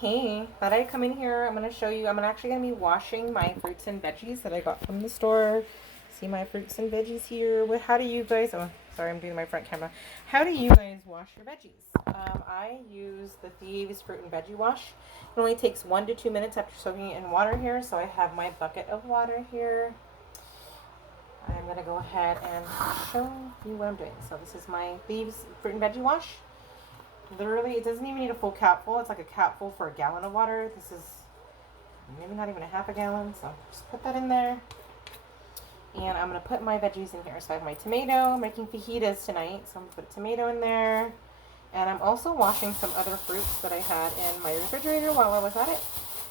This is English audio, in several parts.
Hey, thought I'd come in here. I'm going to show you. I'm actually going to be washing my fruits and veggies that I got from the store. See my fruits and veggies here. How do you guys? Oh, sorry, I'm doing my front camera. How do you guys wash your veggies? I use the Thieves Fruit and Veggie Wash. It only takes 1 to 2 minutes after soaking it in water here. So I have my bucket of water here. I'm going to go ahead and show you what I'm doing. So this is my Thieves Fruit and Veggie Wash. Literally, it doesn't even need a full capful. It's like a capful for a gallon of water. This is maybe not even a half a gallon. So just put that in there. And I'm going to put my veggies in here. So I have my tomato. I'm making fajitas tonight. So I'm going to put a tomato in there. And I'm also washing some other fruits that I had in my refrigerator while I was at it.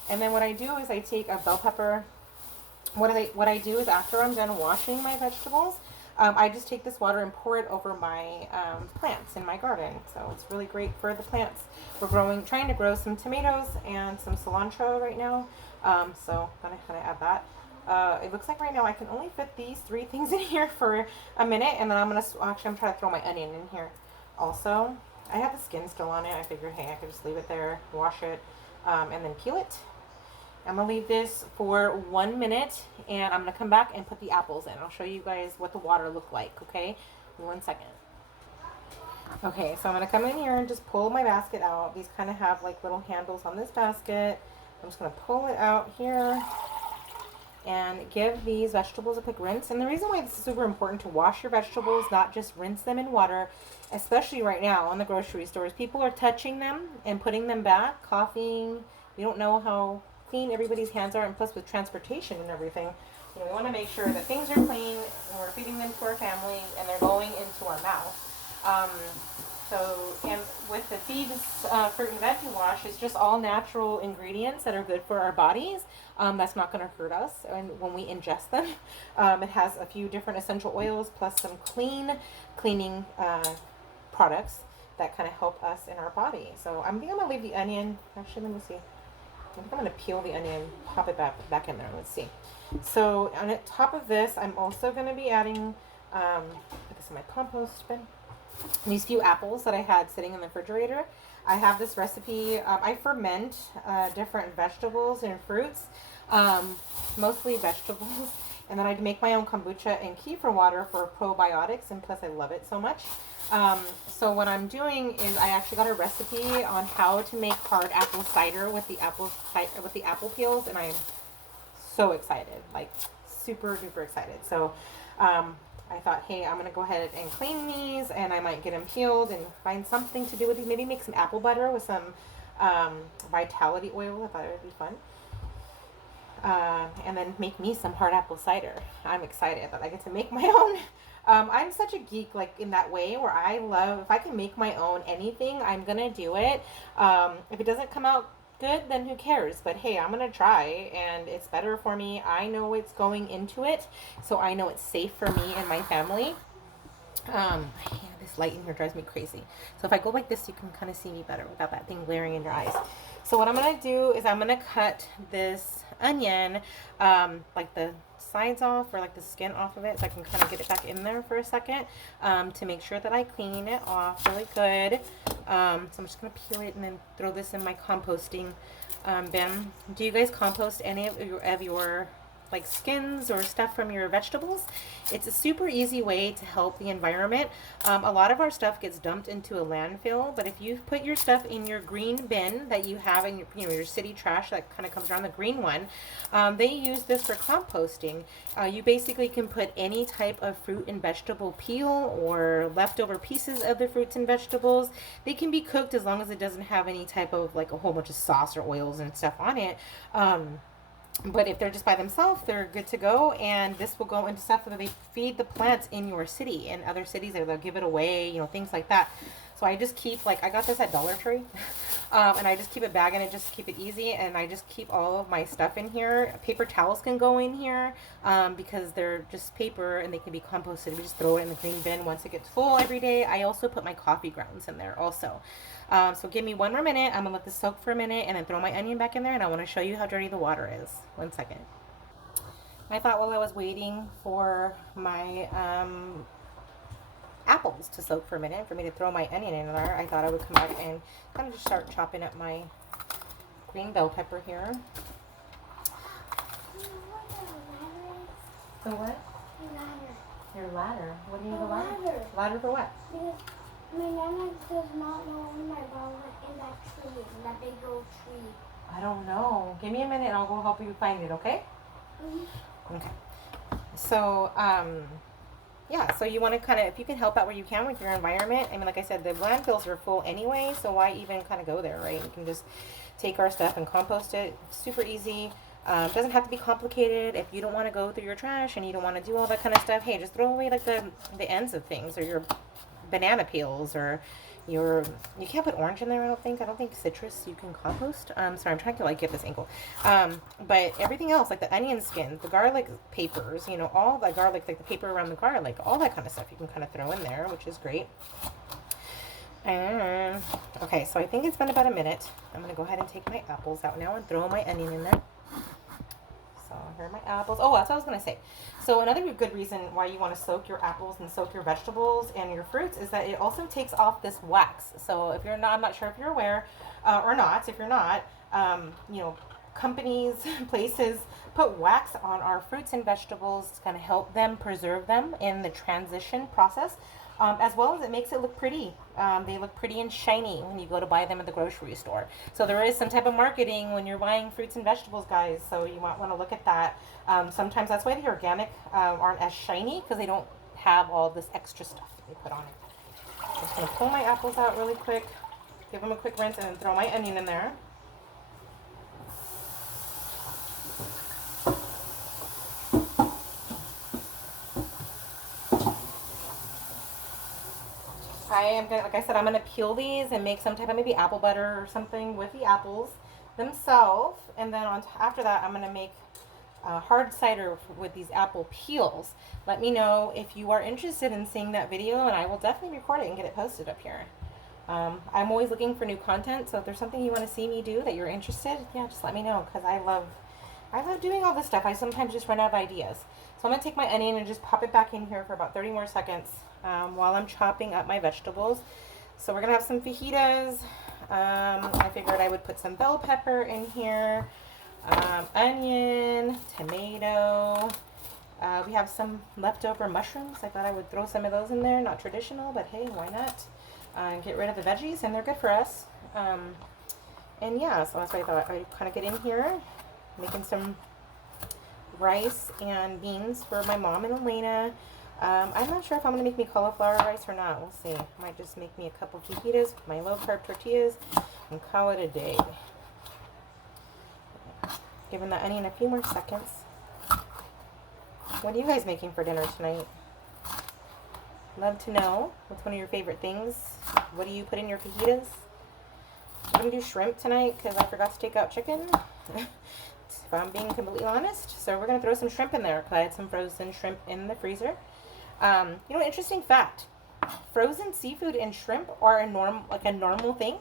And then what I do is I take a bell pepper. What I do is after I'm done washing my vegetables, I just take this water and pour it over my plants in my garden. So it's really great for the plants. We're trying to grow some tomatoes and some cilantro right now. So I'm gonna kind of add that. It looks like right now I can only fit these 3 things in here for a minute, and then I'm trying to throw my onion in here. Also, I have the skin still on it. I figured, hey, I could just leave it there, wash it, and then peel it. I'm going to leave this for 1 minute, and I'm going to come back and put the apples in. I'll show you guys what the water looked like, okay? In 1 second. Okay, so I'm going to come in here and just pull my basket out. These kind of have like little handles on this basket. I'm just going to pull it out here and give these vegetables a quick rinse. And the reason why this is super important to wash your vegetables, not just rinse them in water, especially right now in the grocery stores, people are touching them and putting them back, coughing. We don't know how clean everybody's hands are, and plus with transportation and everything, we want to make sure that things are clean and we're feeding them to our families and they're going into our mouth. And with the Thieves Fruit and Veggie Wash, it's just all natural ingredients that are good for our bodies. That's not going to hurt us when we ingest them. It has a few different essential oils plus some cleaning products that kind of help us in our body. So I think I'm going to leave the onion. Actually, let me see. I think I'm going to peel the onion, pop it back in there. Let's see. So on the top of this, I'm also going to be adding, put this in my compost bin, these few apples that I had sitting in the refrigerator. I have this recipe. I ferment different vegetables and fruits, mostly vegetables. And then I make my own kombucha and kefir water for probiotics, and plus I love it so much. So what I'm doing is I actually got a recipe on how to make hard apple cider with the apple peels, and I am so excited, like super duper excited. So I thought, hey, I'm gonna go ahead and clean these, and I might get them peeled and find something to do with these. Maybe make some apple butter with some vitality oil. I thought it would be fun. And then make me some hard apple cider. I'm excited that I get to make my own. I'm such a geek, like in that way, where I love, if I can make my own anything, I'm gonna do it. If it doesn't come out good, then who cares? But hey, I'm gonna try, and it's better for me. I know it's going into it, so I know it's safe for me and my family. Yeah, this light in here drives me crazy. So if I go like this, you can kind of see me better without that thing glaring in your eyes. So what I'm gonna do is I'm gonna cut this onion, like the sides off, or like the skin off of it, so I can kind of get it back in there for a second, to make sure that I clean it off really good. So I'm just gonna peel it and then throw this in my composting bin. Do you guys compost any of your like skins or stuff from your vegetables? It's a super easy way to help the environment. A lot of our stuff gets dumped into a landfill, but if you put your stuff in your green bin that you have in your city trash that kind of comes around, the green one, they use this for composting. You basically can put any type of fruit and vegetable peel or leftover pieces of the fruits and vegetables. They can be cooked as long as it doesn't have any type of like a whole bunch of sauce or oils and stuff on it. But if they're just by themselves, they're good to go. And this will go into stuff that they feed the plants in your city. In other cities, they'll give it away, things like that. So I just keep, like, I got this at Dollar Tree. And I just keep a bag in it just to keep it easy. And I just keep all of my stuff in here. Paper towels can go in here because they're just paper and they can be composted. We just throw it in the green bin once it gets full every day. I also put my coffee grounds in there also. So give me 1 more minute. I'm going to let this soak for a minute and then throw my onion back in there. And I want to show you how dirty the water is. 1 second. I thought while I was waiting for my apples to soak for a minute, for me to throw my onion in there, I thought I would come back and kind of just start chopping up my green bell pepper here. The what? Your ladder. What do you need a ladder? Ladder for what? Because my nana does not know when my ball was in that tree, in that big old tree. I don't know. Give me a minute and I'll go help you find it, okay? Okay. So, yeah, so you want to kind of, if you can help out where you can with your environment. I mean, like I said, the landfills are full anyway, so why even kind of go there, right? You can just take our stuff and compost it. Super easy. Doesn't have to be complicated. If you don't want to go through your trash and you don't want to do all that kind of stuff, hey, just throw away like the ends of things, or your banana peels, or you can't put orange in there, I don't think citrus you can compost. Sorry, I'm trying to like get this angle. But everything else, like the onion skins, the garlic papers, you know, all the garlic, like the paper around the garlic, all that kind of stuff you can kind of throw in there, which is great. And okay, so I think it's been about a minute. I'm gonna go ahead and take my apples out now and throw my onion in there. So here are my apples. Oh, that's what I was going to say. So another good reason why you want to soak your apples and soak your vegetables and your fruits is that it also takes off this wax. So if you're not, I'm not sure if you're aware or not, if you're not, you know, companies, places put wax on our fruits and vegetables to kind of help them preserve them in the transition process. As well as it makes it look pretty. They look pretty and shiny when you go to buy them at the grocery store. So there is some type of marketing when you're buying fruits and vegetables, guys. So you might want to look at that. Sometimes that's why the organic aren't as shiny, because they don't have all this extra stuff that they put on it. I'm just going to pull my apples out really quick, give them a quick rinse, and then throw my onion in there. I am gonna, like I said, I'm gonna peel these and make some type of maybe apple butter or something with the apples themselves, and then after that, I'm gonna make hard cider with these apple peels. Let me know if you are interested in seeing that video, and I will definitely record it and get it posted up here. I'm always looking for new content, so if there's something you want to see me do that you're interested, yeah, just let me know, because I love doing all this stuff. I sometimes just run out of ideas. So I'm gonna take my onion and just pop it back in here for about 30 more seconds. While I'm chopping up my vegetables. So we're gonna have some fajitas. I figured I would put some bell pepper in here, onion, tomato. We have some leftover mushrooms. I thought I would throw some of those in there. Not traditional, but hey, why not? Get rid of the veggies, and they're good for us. And yeah, so that's why I thought I'd kind of get in here, making some rice and beans for my mom and Elena. I'm not sure if I'm going to make me cauliflower rice or not. We'll see. Might just make me a couple fajitas with my low-carb tortillas and call it a day. Giving the onion a few more seconds. What are you guys making for dinner tonight? Love to know. What's one of your favorite things? What do you put in your fajitas? I'm going to do shrimp tonight because I forgot to take out chicken. If I'm being completely honest. So we're going to throw some shrimp in there because I had some frozen shrimp in the freezer. You know, interesting fact. Frozen seafood and shrimp are a normal thing.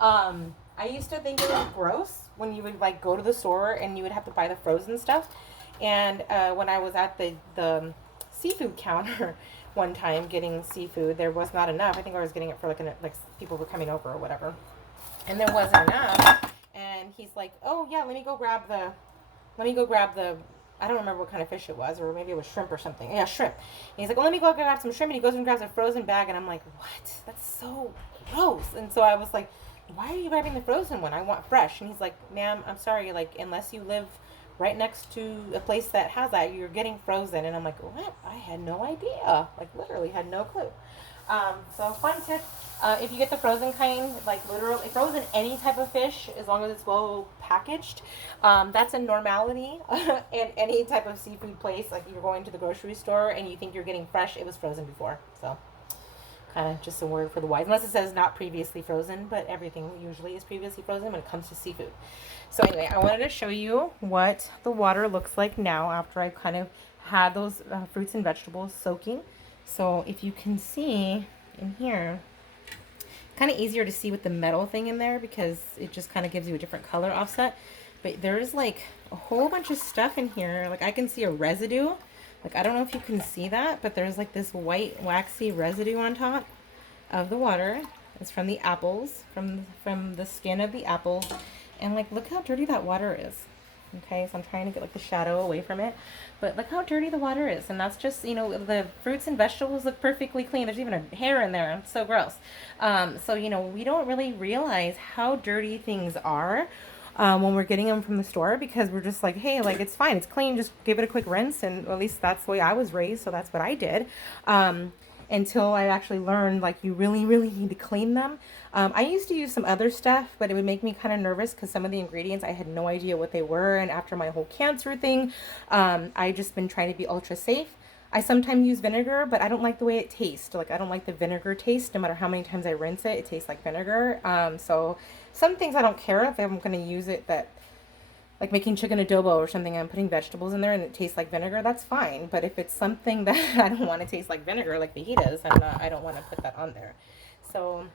I used to think it was gross when you would like go to the store and you would have to buy the frozen stuff. And when I was at the seafood counter one time getting seafood, there was not enough. I think I was getting it for like people were coming over or whatever, and there wasn't enough. And he's like, "Oh yeah, let me go grab the." I don't remember what kind of fish it was, or maybe it was shrimp or something. Yeah, shrimp. And he's like, "Well, let me go grab some shrimp." And he goes and grabs a frozen bag, and I'm like, "What? That's so gross." And so I was like, "Why are you grabbing the frozen one? I want fresh." And he's like, "Ma'am, I'm sorry. Like, unless you live right next to a place that has that, you're getting frozen." And I'm like, "What? I had no idea. Like, literally had no clue." So fun tip. If you get the frozen kind, like literally frozen any type of fish, as long as it's well packaged, that's a normality in any type of seafood place. Like you're going to the grocery store and you think you're getting fresh, it was frozen before. So kind of just a word for the wise, unless it says not previously frozen, but everything usually is previously frozen when it comes to seafood. So anyway, I wanted to show you what the water looks like now after I've kind of had those fruits and vegetables soaking. So if you can see in here, kind of easier to see with the metal thing in there because it just kind of gives you a different color offset. But there's like a whole bunch of stuff in here. Like I can see a residue. Like I don't know if you can see that, but there's like this white waxy residue on top of the water. It's from the apples, from the skin of the apples. And like, look how dirty that water is. Okay, so I'm trying to get like the shadow away from it, but look how dirty the water is. And that's just, you know, the fruits and vegetables look perfectly clean. There's even a hair in there. It's so gross. So, you know, we don't really realize how dirty things are when we're getting them from the store, because we're just like, hey, like, it's fine, it's clean, just give it a quick rinse. And at least that's the way I was raised, so that's what I did. Until I actually learned, like, you really, really need to clean them. I used to use some other stuff, but it would make me kind of nervous because some of the ingredients, I had no idea what they were. And after my whole cancer thing, I just been trying to be ultra safe. I sometimes use vinegar, but I don't like the way it tastes. Like, I don't like the vinegar taste. No matter how many times I rinse it, it tastes like vinegar. So some things I don't care if I'm going to use it, that like making chicken adobo or something, I'm putting vegetables in there and it tastes like vinegar, that's fine. But if it's something that I don't want to taste like vinegar, like fajitas, I don't want to put that on there. So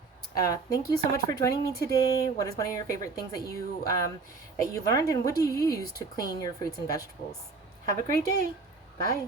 thank you so much for joining me today. What is one of your favorite things that you learned, and what do you use to clean your fruits and vegetables? Have a great day. Bye.